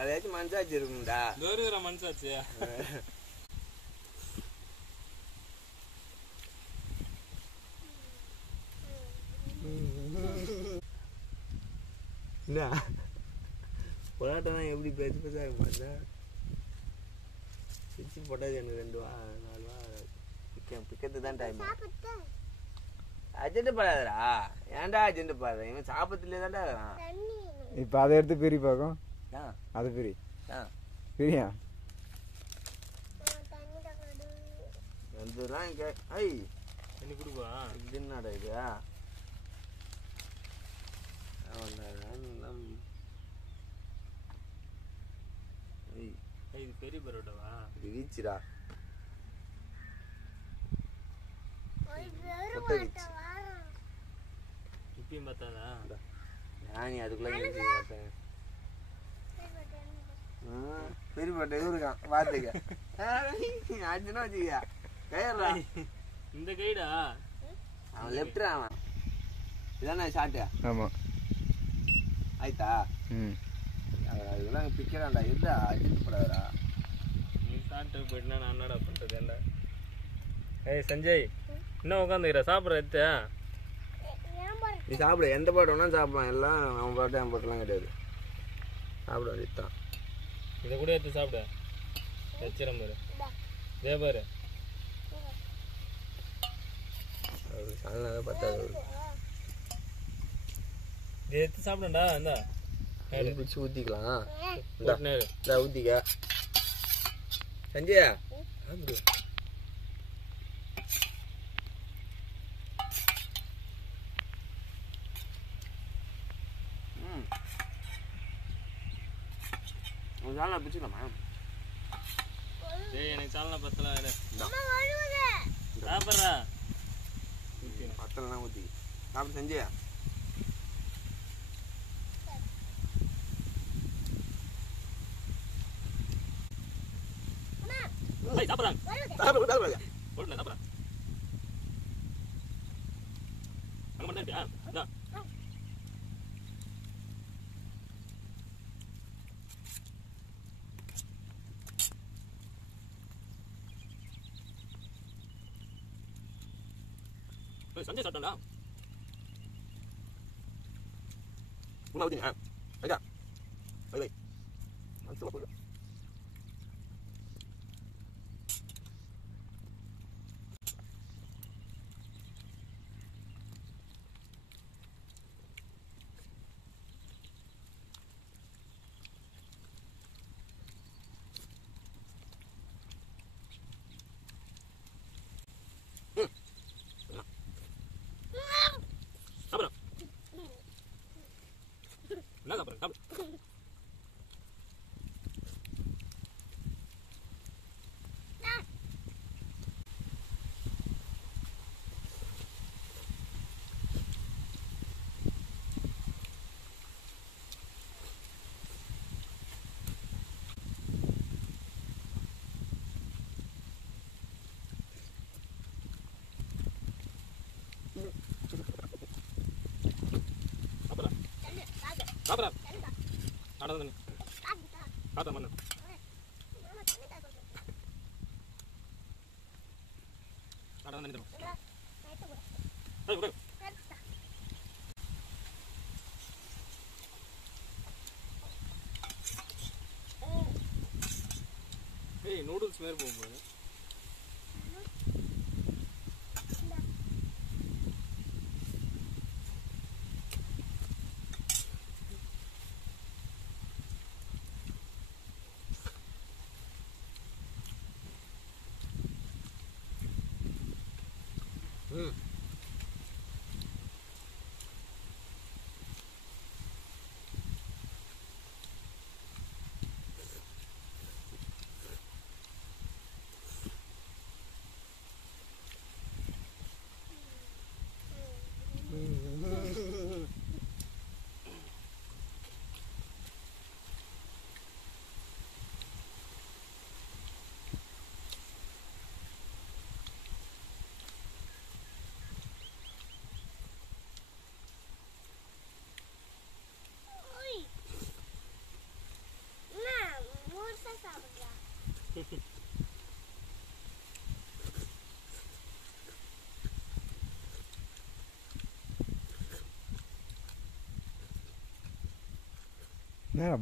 அதாச்சும் மனசாச்சு இருக்கும்டா. தோறுகிற மனசாச்சு. என்ன பொராட்டம் எப்படி பேச்சு பேசா இருக்க பிச்சு போட்டாது எனக்கு 2 வா 4 வா பிக்கத்து தான் டைம். அர்ஜென்ட் பாடாதடா. ஏன்டா அர்ஜென்ட் பாடுற? இவன் சாப்பத்துலேயே தான்டா இருக்கிறான். இப்போ அதை எடுத்து பிரி பார்க்கும். அது பிரி பிரியா இதெல்லாம் கே ஐ என்ன கொடுப்பா இது என்னடா இது? இது பெரிய பரோட்டாவா? இது வீச்சுடா. இப்பயும் பார்த்தாதா? நீ அதுக்குள்ள பார்த்தேன். பெரிய பரோட்டா எதுவும் இருக்கான் பார்த்துக்க. ஆச்சுன்னா வச்சுக்கியா கயிறா இந்த கைடா. அவன் லெஃப்ட்ரா. அவன் இதானே ஷார்ட்டு? ஆமாம். ஆயிட்டா? இதெல்லாம் பிக்கிறான்டா. எதா அர்ஜென்ட் படாதடா. நீ ஷார்ட்டு போயிட்டுனா நான் என்னடா பண்ணுறது? ஏன்டா ஏய் சஞ்சய் இன்னும் உட்காந்துக்கிற சாப்பிட்ற எடுத்து நீ சாப்பிடு. எந்த பாட்டு வேணாலும் சாப்பிடலாம். எல்லாம் அவன் பாட்டு என் பாட்டுலாம் கிடையாது. சாப்பிட வேண்டியதுதான். இதை கூட எடுத்து சாப்பிட வச்சிரம் பாரு. இதே பாரு அவருக்கு சாயங்காலம் பத்தாது. இதை எடுத்து சாப்பிடண்டா. இந்தா பிடிச்சி ஊற்றிக்கலாம். நேரு இந்த ஊற்றிக்க சஞ்சயா. சாலனா பிடிச்சிக்கலாமா? ஏய் எனக்கு சாலனா பத்தல. சாப்பிட்றா பத்தலாம் ஊற்றி சாப்பிட்டு செஞ்சியா? சாப்பிட்றாங்க சாப்பிட சாப்பிட்றேன். அங்கே பண்ணியா? சஞ்சய் சாப்பிட்டா உணவு ஊற்றிங்க. ஐயா பை பை மனசில் போயிடும். என்ன சாப்பிட்றேன்? சாப்பிடு. சாப்பிட்றா நடந்து தண்ணி காத்தா மண்ணு நடந்து தண்ணி தரும். ஏய் நூடுல்ஸ் மாரி போகும்போது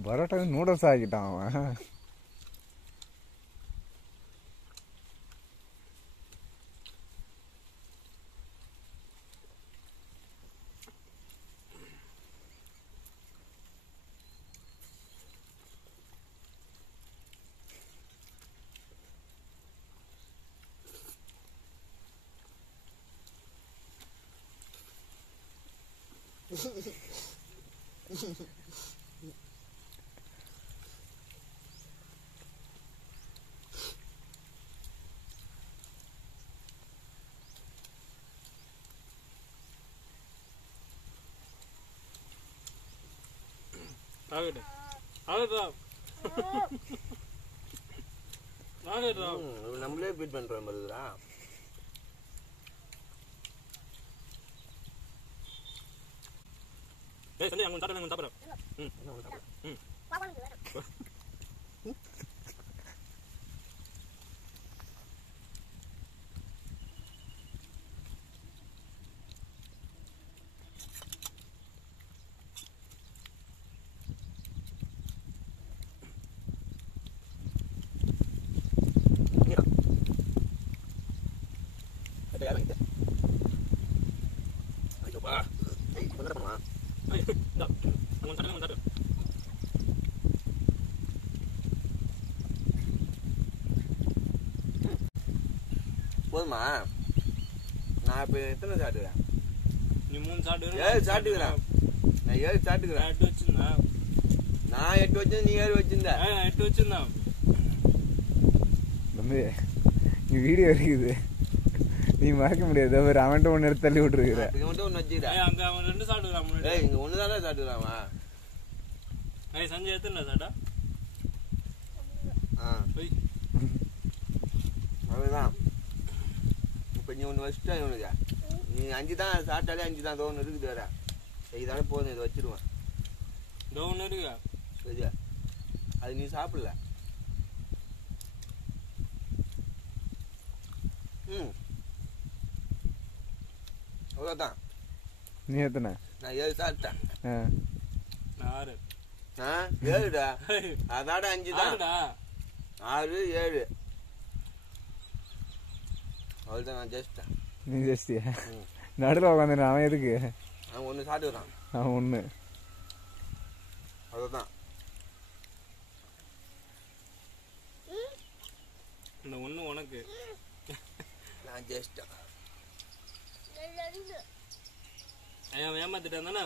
பரோட்டா நூடுல்ஸ் ஆக்கிட்டான் அவன். ஆகட்டும் ஆகட்டும் ஆகட்டும். நம்மளே பீட் பண்றோம் வருதுடா. ஏய் சஞ்சய் அங்க சாப்பிடுங்க சாப்பிடுறேன். போதுமா? நான் இப்போ எத்தனை சாப்பிட்டுக்கிறேன்? நீ 3 சாப்பிட்டு 7 சாப்பிட்டுக்கிறேன். நான் 7 சாப்பிட்டுக்கிறேன். 8 வச்சிருந்தா நான் 8 வச்சேன், நீ 7 வச்சிருந்த. 8 வச்சிருந்தான். தம்பி நீ வீடியோ இருக்குது, நீ மறக்க முடியாது. அவர் அவன்கிட்ட ஒன்று எடுத்து தள்ளி விட்டுருக்குற. இங்க மட்டும் ஒன்று வச்சுக்கிறேன். அங்க அவன் 2 சாப்பிட்டுக்கிறான் முன்னாடி. ஏய் இங்க ஒன்று தானே சாப்பிட்டுக்கிறாமா? சஞ்சய் எத்தனை சாப்பிட்டா? போய் அவ்வளோதான். இப்போ நீ ஒன்று வச்சுட்டா இவனுக்கு நீ 5 தான் சாப்பிட்டாலே 5 தான் தோணு இருக்குது வேற. இதால போதும், இதை வச்சிருவேன். ஒன்று இருக்கா சரியா? அது நீ சாப்பிடல. அவ்வளோதான். நீ எத்தனை? நான் 7 சாப்பிட்டேன். 6. 7டா. அதாட 5 தான். 6 7 அவ்வளோதான். நான் ஜஸ்ட் நீ ஜஸ்டியா நடுவில் உட்காந்து அவன் எதுக்கு? அவன் ஒன்று சாப்பிட்டுக்கிறான். அவன் ஒன்று அவ்வளோதான். இந்த ஒன்று உனக்கு. நான் ஜஸ்ட் ஏமாத்திட்டேன் தானே.